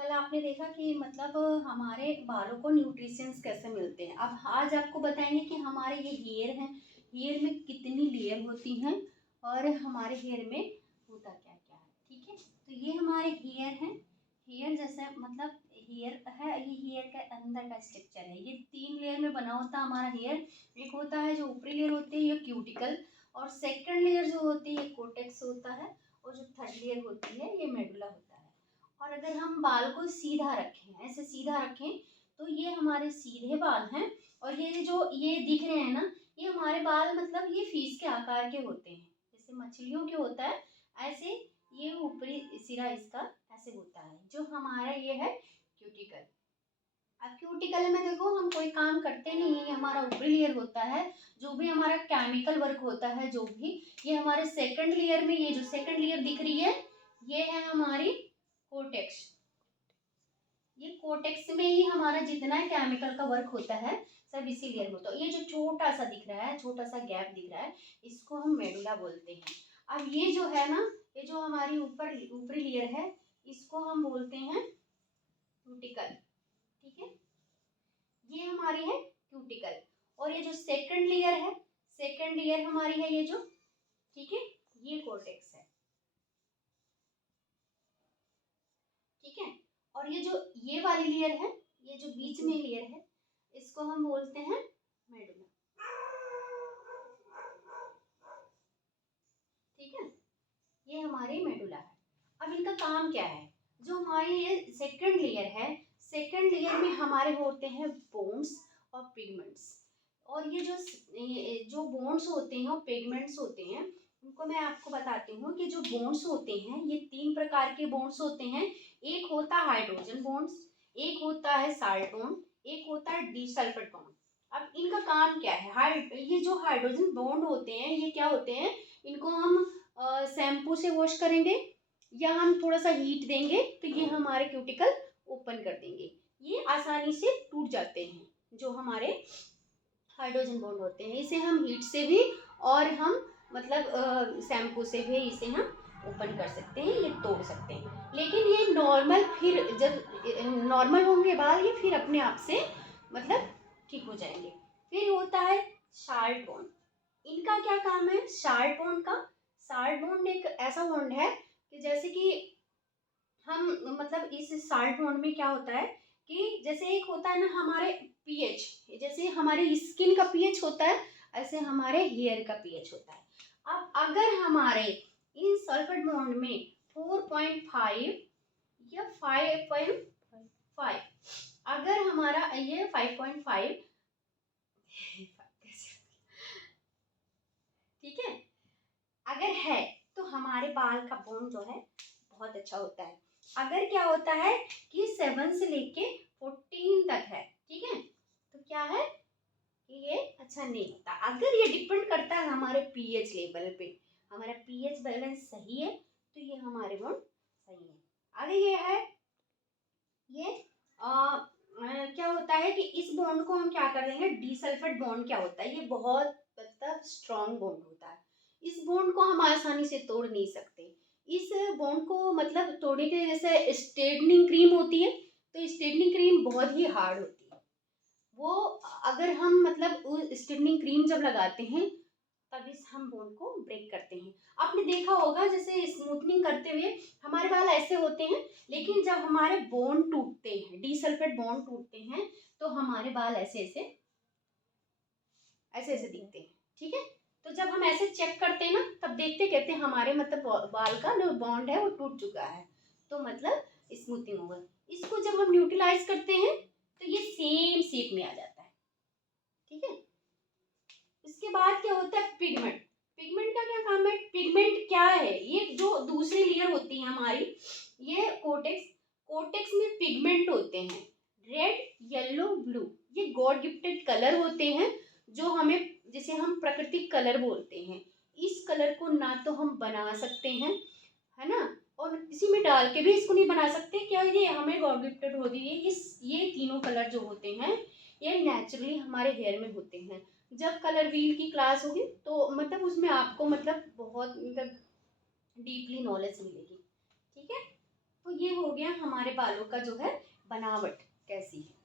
कल आपने देखा कि मतलब हमारे बालों को न्यूट्रिशंस कैसे मिलते हैं। अब आज आपको बताएंगे कि हमारे ये हेयर हैं, हेयर में कितनी लेयर होती हैं और हमारे हेयर में होता क्या क्या है। ठीक है, तो ये हमारे हेयर हैं। हेयर जैसे मतलब हेयर है, ये हेयर के अंदर का स्ट्रक्चर है। ये 3 लेयर में बना होता है हमारा हेयर। एक होता है जो ऊपरी लेयर होती है ये क्यूटिकल, और सेकंड लेयर जो होती है कोटेक्स होता है, और जो थर्ड लेयर होती है ये मेडुला होता है। और अगर हम बाल को सीधा रखें, ऐसे सीधा रखें, तो ये हमारे सीधे बाल हैं। और ये जो ये दिख रहे हैं ना, ये हमारे बाल मतलब ये फीस के आकार के होते हैं, जैसे मछलियों के होता है ऐसे। ये ऊपरी सिरा इसका ऐसे होता है, जो हमारा ये है क्यूटिकल। अब क्यूटिकल में देखो हम कोई काम करते नहीं है, हमारा ऊपरी लेयर होता है। जो भी हमारा केमिकल वर्क होता है, जो भी ये हमारे सेकंड लेयर में, ये जो सेकंड लेयर दिख रही है ये है हमारी कोटेक्स। ये कोटेक्स में ही हमारा जितना केमिकल का वर्क होता है सब इसी लेयर में होता है। ये जो छोटा सा दिख रहा है, छोटा सा गैप दिख रहा है, इसको हम मेडुला बोलते हैं। अब ये जो है ना, ये जो हमारी ऊपर ऊपरी लेयर है, इसको हम बोलते हैं क्यूटिकल। ठीक है, ये हमारी है क्यूटिकल। और ये जो सेकंड लेयर है, सेकंड लेयर हमारी है ये जो, ठीक है, ये कोटेक्स है। ठीक है, और ये जो ये वाली लेयर है, ये जो बीच में लेयर है, इसको हम बोलते हैं मेडुला। ठीक है, ये हमारी मेडुला है। अब इनका काम क्या है? जो हमारी ये सेकंड लेयर है, सेकंड लेयर में हमारे होते हैं बोन्स और पिगमेंट्स। और ये जो बोन्स होते हैं और पिगमेंट्स होते हैं, उनको मैं आपको बताती हूँ कि जो बोन्स होते हैं ये 3 प्रकार के बोन्स होते हैं। एक होता है हाइड्रोजन बोन्स, एक होता है साल्ट बॉन्ड, एक होता है डिसल्फाइड बॉन्ड। अब इनका काम क्या है? ये जो हाइड्रोजन बॉन्ड होते हैं ये क्या होते हैं? इनको हम शैम्पू से वॉश करेंगे या हम थोड़ा सा हीट देंगे तो ये हमारे क्यूटिकल ओपन कर देंगे। ये आसानी से टूट जाते हैं जो हमारे हाइड्रोजन बॉन्ड होते हैं। इसे हम हीट से भी और हम मतलब शैम्पू से भी इसे हम ओपन कर सकते हैं, ये तोड़ सकते हैं। लेकिन ये नॉर्मल, फिर जब नॉर्मल होंगे बाल ये फिर अपने आप से मतलब ठीक हो जाएंगे। फिर होता है शार्ट बॉन्ड। इनका क्या काम है शार्ट बॉन्ड का? शार्ट बॉन्ड एक ऐसा बॉन्ड है कि जैसे कि हम मतलब इस शार्ट बॉन्ड में क्या होता है कि जैसे एक होता है ना हमारे पीएच, जैसे हमारे स्किन का पीएच होता है, ऐसे हमारे हेयर का पीएच होता है। अब अगर हमारे इन सल्फेट बॉन्ड में 4.5 या 5.5, अगर हमारा ये 5.5 ठीक है, अगर है तो हमारे बाल का बॉन्ड जो है बहुत अच्छा होता है। अगर क्या होता है कि 7 से लेके 14 तक है, ठीक है, तो क्या है कि ये अच्छा नहीं होता। अगर ये डिपेंड करता है हमारे पीएच लेवल पे, हमारा पीएच बैलेंस सही है तो ये हमारे बॉन्ड सही है। अगर ये है ये क्या होता है कि इस बॉन्ड को हम क्या कर देंगे, डिसल्फाइड बॉन्ड क्या होता है, ये बहुत मतलब स्ट्रॉन्ग बॉन्ड होता है। इस बॉन्ड को हम आसानी से तोड़ नहीं सकते। इस बॉन्ड को मतलब तोड़ने के लिए जैसे स्ट्रेटनिंग क्रीम होती है, तो स्ट्रेटनिंग क्रीम बहुत ही हार्ड होती है। वो अगर हम मतलब स्ट्रेटनिंग क्रीम जब लगाते हैं तब इस हम बोन को ब्रेक करते हैं। आपने देखा होगा जैसे स्मूथनिंग करते हुए हमारे बाल ऐसे होते हैं, लेकिन जब हमारे बोन टूटते हैं, डिसल्फेट बोन टूटते हैं, तो हमारे बाल ऐसे ऐसे ऐसे ऐसे दिखते हैं। ठीक है, तो जब हम ऐसे चेक करते हैं ना तब देखते कहते हैं हमारे मतलब बाल का जो बॉन्ड है वो टूट चुका है, तो मतलब स्मूथिंग होगा। इसको जब हम न्यूट्रलाइज करते हैं तो ये सेम शेप में आ जाता है। ठीक है, इसके बाद क्या होता है पिगमेंट। पिगमेंट का क्या काम है? पिगमेंट क्या है? ये जो दूसरी लेयर होती है हमारी, ये कोटेक्स, कोटेक्स में पिगमेंट होते हैं रेड येलो ब्लू। ये गॉड गिफ्टेड कलर होते हैं जो हमें, जिसे हम प्राकृतिक कलर बोलते हैं। इस कलर को ना तो हम बना सकते हैं, है ना, और किसी में डाल के भी इसको नहीं बना सकते। क्या ये हमें गॉड गिफ्टेड होती है? ये तीनों कलर जो होते हैं ये नेचुरली हमारे हेयर में होते हैं। जब कलर व्हील की क्लास होगी तो मतलब उसमें आपको मतलब बहुत मतलब डीपली नॉलेज मिलेगी। ठीक है, तो ये हो हो गया हमारे बालों का जो है बनावट कैसी है।